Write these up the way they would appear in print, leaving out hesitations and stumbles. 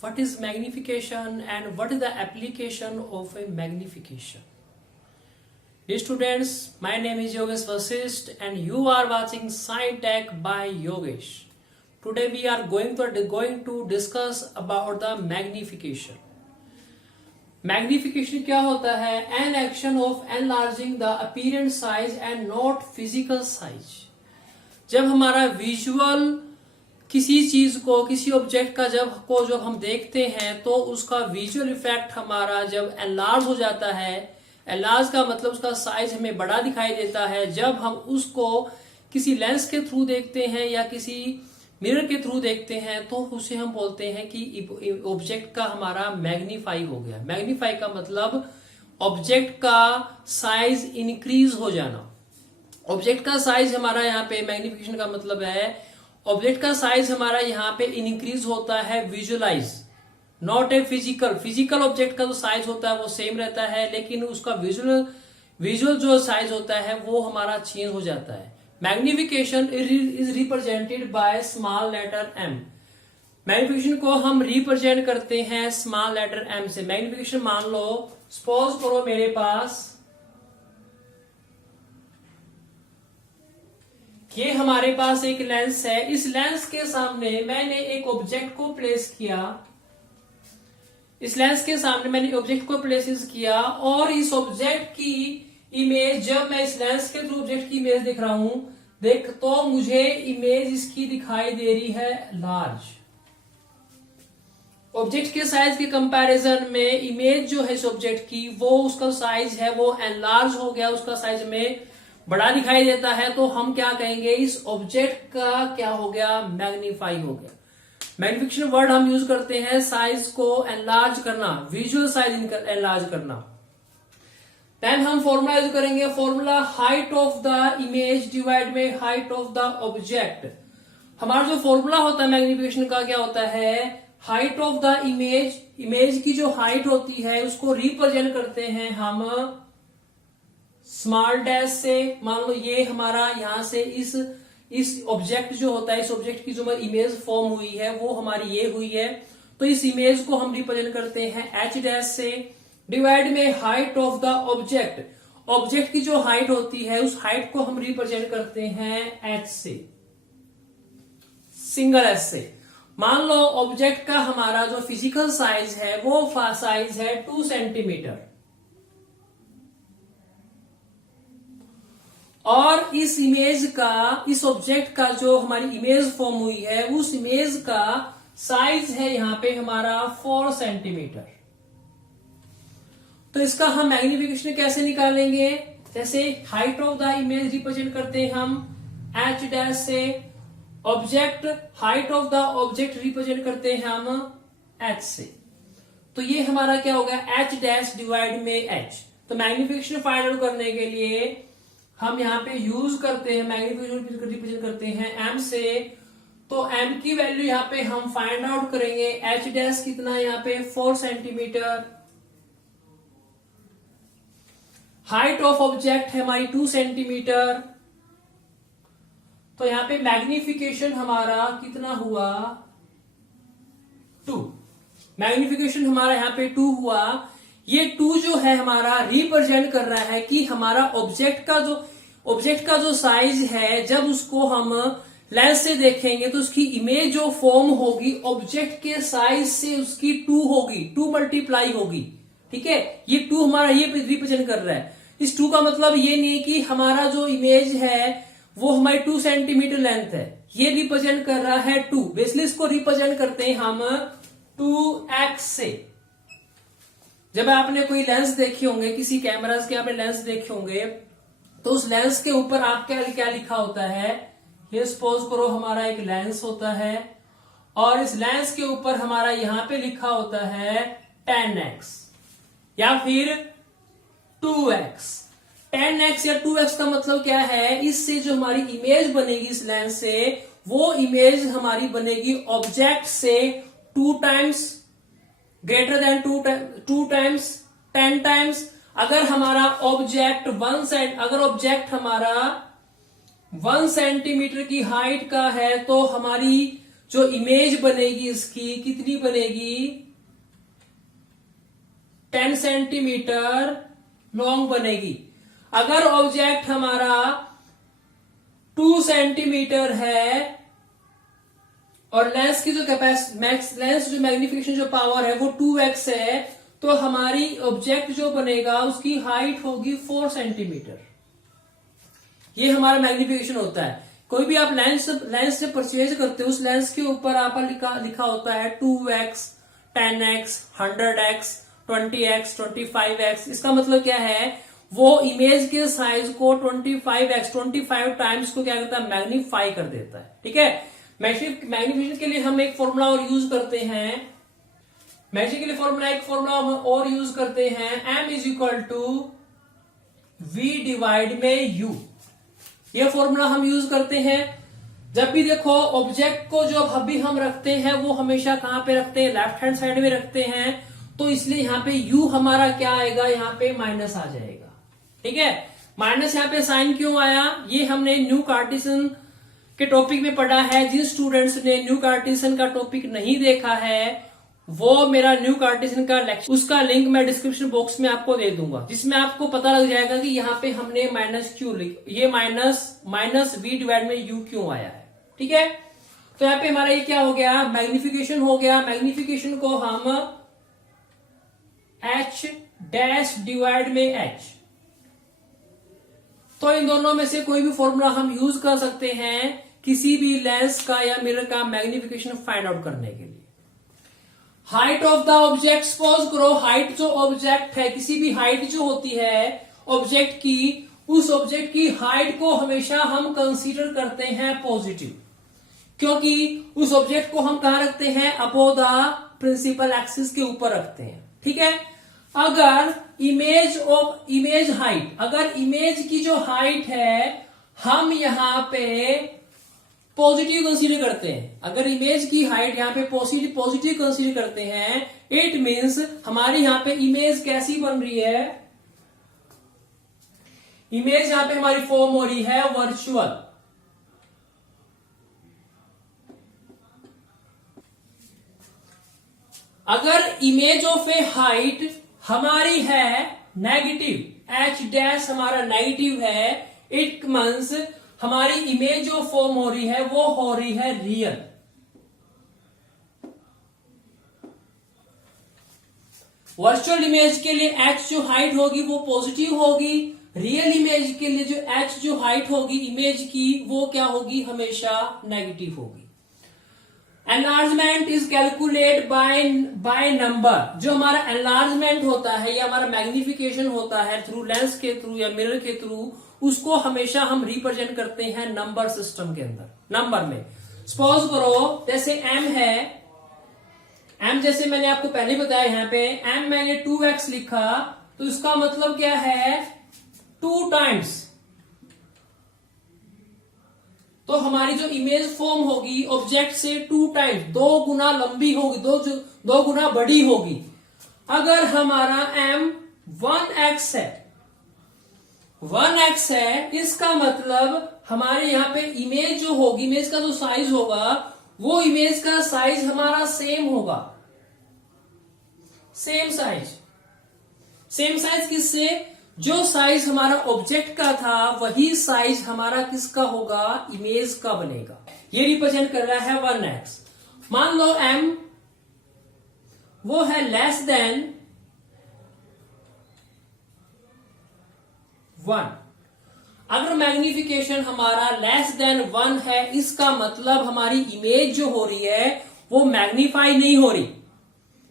What is magnification and what is the application of a magnification? Dear students, my name is Yogesh Vasisht and you are watching SciTech by Yogesh. Today we are going to discuss about the magnification. Magnification क्या होता है? An action of enlarging the apparent size and not physical size. जब हमारा visual किसी चीज को, किसी object का जब हम देखते हैं तो उसका विजुअल इफेक्ट हमारा जब एनलार्ज हो जाता है, एनलार्ज का मतलब उसका साइज हमें बड़ा दिखाई देता है। जब हम उसको किसी लेंस के थ्रू देखते हैं या किसी मिरर के थ्रू देखते हैं तो उसे हम बोलते हैं कि ऑब्जेक्ट का हमारा मैग्नीफाई हो गया। मैग्नीफाई का मतलब ऑब्जेक्ट का साइज इंक्रीज हो जाना। ऑब्जेक्ट का साइज हमारा यहाँ पे मैग्निफिकेशन का मतलब है ऑब्जेक्ट का साइज हमारा यहाँ पे इंक्रीज होता है visualize, not a physical object का जो साइज होता है वो सेम रहता है, लेकिन उसका विजुअल जो साइज होता है वो हमारा चेंज हो जाता है। Magnification is represented by small letter M. Magnification को हम रिप्रेजेंट करते हैं स्मॉल लेटर एम से। मैग्निफिकेशन मान लो, सपोज करो मेरे पास ये हमारे पास एक लेंस है। इस लेंस के सामने मैंने एक ऑब्जेक्ट को प्लेस किया। इस लेंस के सामने मैंने ऑब्जेक्ट को प्लेस किया और इस ऑब्जेक्ट की इमेज, जब मैं इस लेंस के थ्रू ऑब्जेक्ट की इमेज देख रहा हूं तो मुझे इमेज इसकी दिखाई दे रही है लार्ज। ऑब्जेक्ट के साइज के कंपैरिजन में इमेज जो है इस ऑब्जेक्ट की वो उसका साइज है वो एनलार्ज हो गया, उसका साइज में बड़ा दिखाई देता है। तो हम क्या कहेंगे, इस ऑब्जेक्ट का क्या हो गया, मैग्नीफाई हो गया। मैग्निफिकेशन वर्ड हम यूज करते हैं साइज को एनलार्ज करना, विजुअल साइज एनलार्ज करना। देन हम फॉर्मूला यूज करेंगे, formula height of the image divide में हाइट ऑफ द ऑब्जेक्ट। हमारा जो फॉर्मूला होता है मैग्निफिकेशन का क्या होता है, height of the image, image की जो हाइट होती है उसको रिप्रेजेंट करते हैं हम स्मॉल डैश से। मान लो ये हमारा यहां से इस ऑब्जेक्ट जो होता है, इस ऑब्जेक्ट की जो इमेज फॉर्म हुई है वो हमारी ये हुई है, तो इस इमेज को हम रिप्रेजेंट करते हैं एच डैश से। डिवाइड में height of the object, object की जो हाइट होती है उस हाइट को हम रिप्रेजेंट करते हैं एच से, सिंगल एच से। मान लो ऑब्जेक्ट का हमारा जो फिजिकल साइज है वो साइज है 2 सेंटीमीटर और इस इमेज का, इस ऑब्जेक्ट का जो हमारी इमेज फॉर्म हुई है उस इमेज का साइज है यहां पे हमारा 4 सेंटीमीटर। तो इसका हम मैग्निफिकेशन कैसे निकालेंगे, जैसे height of the image represent करते हैं हम एच डैश से, object height of the object represent करते हैं हम एच से। तो ये हमारा क्या हो गया, एच डैश डिवाइड में एच। तो मैग्निफिकेशन फाइंड आउट करने के लिए हम यहाँ पे यूज करते हैं, मैग्निफिकेशन रिप्रेजेंट करते हैं एम से। तो एम की वैल्यू यहाँ पे हम फाइंड आउट करेंगे, एच डैश कितना यहाँ पे 4 सेंटीमीटर, हाइट ऑफ ऑब्जेक्ट है हमारी 2 सेंटीमीटर। तो यहाँ पे मैग्निफिकेशन हमारा कितना हुआ, 2। मैग्निफिकेशन हमारा यहाँ पे 2 हुआ। ये 2 जो है हमारा रिप्रेजेंट कर रहा है कि हमारा ऑब्जेक्ट का जो साइज है जब उसको हम लेंस से देखेंगे तो उसकी इमेज जो फॉर्म होगी ऑब्जेक्ट के साइज से उसकी 2 होगी, 2 मल्टीप्लाई होगी। ठीक है, ये 2 हमारा ये रिप्रेजेंट कर रहा है। इस 2 का मतलब ये नहीं कि हमारा जो इमेज है वो हमारी 2 सेंटीमीटर लेंथ है, ये रिप्रेजेंट कर रहा है 2। बेसिकली इसको रिप्रेजेंट करते हैं हम 2x से। जब आपने कोई लेंस देखे होंगे, किसी कैमरास के आपने लेंस देखे होंगे तो उस लेंस के ऊपर आप क्या लिखा होता है, ये सपोज करो हमारा एक लेंस होता है और इस लेंस के ऊपर हमारा यहां पे लिखा होता है 10x या फिर 2x। 10x या 2x का मतलब क्या है, इससे जो हमारी इमेज बनेगी इस लेंस से वो इमेज हमारी बनेगी ऑब्जेक्ट से 2 times greater than 2 times 10 times. अगर हमारा ऑब्जेक्ट हमारा 1 सेंटीमीटर की हाइट का है तो हमारी जो इमेज बनेगी इसकी कितनी बनेगी, 10 सेंटीमीटर लॉन्ग बनेगी। अगर ऑब्जेक्ट हमारा 2 सेंटीमीटर है और लेंस की जो लेंस जो मैग्निफिकेशन जो पावर है वो 2x है, तो हमारी ऑब्जेक्ट जो बनेगा उसकी हाइट होगी 4 सेंटीमीटर। ये हमारा मैग्निफिकेशन होता है। कोई भी आप लेंस से परचेज करते हो, उस लेंस के ऊपर आप लिखा होता है 2x, 10x, 100x, 20x, 25x। इसका मतलब क्या है, वो इमेज के साइज को 25 टाइम्स को क्या करता है, मैग्नीफाई कर देता है। ठीक है, मैग्निफिकेशन के लिए हम एक फॉर्मूला और यूज करते हैं, मैजिक के लिए फॉर्मूला हम और यूज करते हैं, m is equal to v divide में u। ये फॉर्मूला हम यूज करते हैं जब भी देखो ऑब्जेक्ट को जो अभी हम रखते हैं वो हमेशा कहां पे रखते हैं, लेफ्ट हैंड साइड में रखते हैं, तो इसलिए यहाँ पे u हमारा क्या आएगा, यहाँ पे माइनस आ जाएगा। ठीक है, माइनस यहाँ पे साइन क्यों आया, ये हमने न्यू कार्टेशियन के टॉपिक में पढ़ा है। जिन स्टूडेंट्स ने न्यू कार्टेशियन का टॉपिक नहीं देखा है वो मेरा न्यू कार्टेशियन का लेक्चर, उसका लिंक मैं डिस्क्रिप्शन बॉक्स में आपको दे दूंगा, जिसमें आपको पता लग जाएगा कि यहाँ पे हमने माइनस क्यों ये माइनस v डिवाइड में u क्यों आया है। ठीक है, तो यहाँ पे हमारा ये क्या हो गया, मैग्निफिकेशन हो गया। मैग्निफिकेशन को हम h डैश डिवाइड में h, तो इन दोनों में से कोई भी फॉर्मूला हम यूज कर सकते हैं किसी भी लेंस का या मिरर का मैग्निफिकेशन फाइंड आउट करने के लिए। Height of the object, suppose करो हाइट जो ऑब्जेक्ट है, किसी भी हाइट जो होती है ऑब्जेक्ट की, उस ऑब्जेक्ट की हाइट को हमेशा हम कंसीडर करते हैं पॉजिटिव, क्योंकि उस ऑब्जेक्ट को हम कहां रखते हैं, अबोव द प्रिंसिपल एक्सिस के ऊपर रखते हैं। ठीक है, अगर इमेज हाइट, अगर इमेज की जो हाइट है हम यहां पे पॉजिटिव कंसीडर करते हैं, अगर इमेज की हाइट यहाँ पे पॉजिटिव कंसीडर करते हैं, इट मीन्स हमारी यहाँ पे इमेज कैसी बन रही है, इमेज यहाँ पे हमारी फॉर्म हो रही है वर्चुअल। अगर इमेज ऑफ ए हाइट हमारी है नेगेटिव, h डैश हमारा नेगेटिव है, इट मीन्स हमारी इमेज जो फॉर्म हो रही है वो हो रही है रियल। वर्चुअल इमेज के लिए h जो हाइट होगी वो पॉजिटिव होगी, रियल इमेज के लिए जो h जो हाइट होगी इमेज की वो क्या होगी, हमेशा नेगेटिव होगी। Enlargement is calculate by number. जो हमारा एनलार्जमेंट होता है या हमारा मैग्निफिकेशन होता है थ्रू लेंस के थ्रू या मिरर के थ्रू, उसको हमेशा हम रिप्रेजेंट करते हैं नंबर सिस्टम के अंदर, नंबर में। सपोज करो जैसे m है, m जैसे मैंने आपको पहले बताया, यहाँ पे m मैंने 2x लिखा, तो इसका मतलब क्या है, 2 टाइम्स। तो हमारी जो इमेज फॉर्म होगी ऑब्जेक्ट से 2 टाइम्स, 2 गुना लंबी होगी, 2 गुना बड़ी होगी। अगर हमारा m 1x है, 1x है, इसका मतलब हमारे यहाँ पे इमेज जो होगी, इमेज का जो साइज होगा वो इमेज का साइज हमारा सेम होगा, सेम साइज किससे, जो साइज हमारा ऑब्जेक्ट का था वही साइज हमारा किसका होगा, इमेज का बनेगा। ये रिप्रेजेंट कर रहा है 1x। मान लो m वो है लेस देन 1। अगर मैग्निफिकेशन हमारा लेस देन 1 है, इसका मतलब हमारी इमेज जो हो रही है वो मैग्नीफाई नहीं हो रही।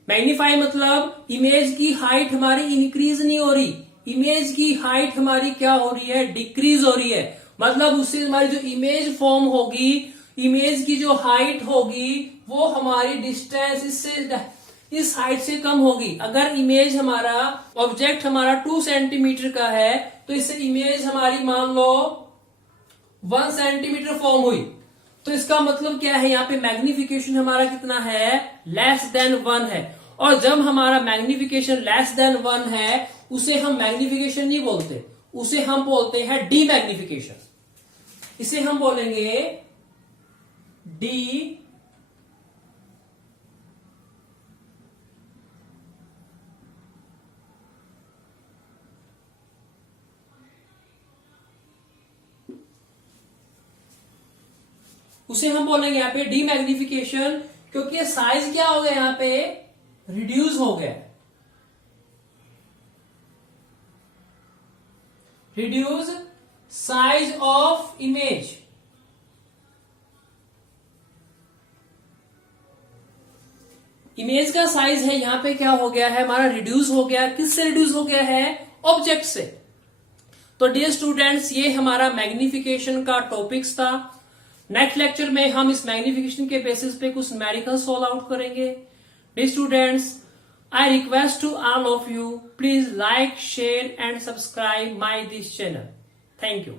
मैग्नीफाई मतलब इमेज की हाइट हमारी इंक्रीज नहीं हो रही, इमेज की हाइट हमारी क्या हो रही है, डिक्रीज हो रही है। मतलब उससे हमारी जो इमेज फॉर्म होगी, इमेज की जो हाइट होगी वो हमारी डिस्टेंस इससे इस हाइट से कम होगी। अगर इमेज हमारा ऑब्जेक्ट हमारा 2 सेंटीमीटर का है तो इससे इमेज हमारी मान लो 1 सेंटीमीटर फॉर्म हुई, तो इसका मतलब क्या है, यहाँ पे मैग्निफिकेशन हमारा कितना है, लेस देन 1 है। और जब हमारा मैग्निफिकेशन लेस देन 1 है उसे हम मैग्निफिकेशन नहीं बोलते, उसे हम बोलते हैं डी मैग्निफिकेशन। इसे हम बोलेंगे डी उसे हम बोलेंगे यहाँ पे डीमैग्निफिकेशन, क्योंकि साइज क्या हो गया यहाँ पे, रिड्यूस हो गया, reduce size of image. Image का साइज है यहां पे क्या हो गया है हमारा, रिड्यूस हो गया। किससे रिड्यूस हो गया है, ऑब्जेक्ट से। तो डियर स्टूडेंट्स, ये हमारा मैग्निफिकेशन का टॉपिक्स था। नेक्स्ट लेक्चर में हम इस मैग्निफिकेशन के बेसिस पे कुछ न्यूमेरिकल सॉल्व आउट करेंगे। Dear students, I request to all of you, please like, share and subscribe my this channel. Thank you.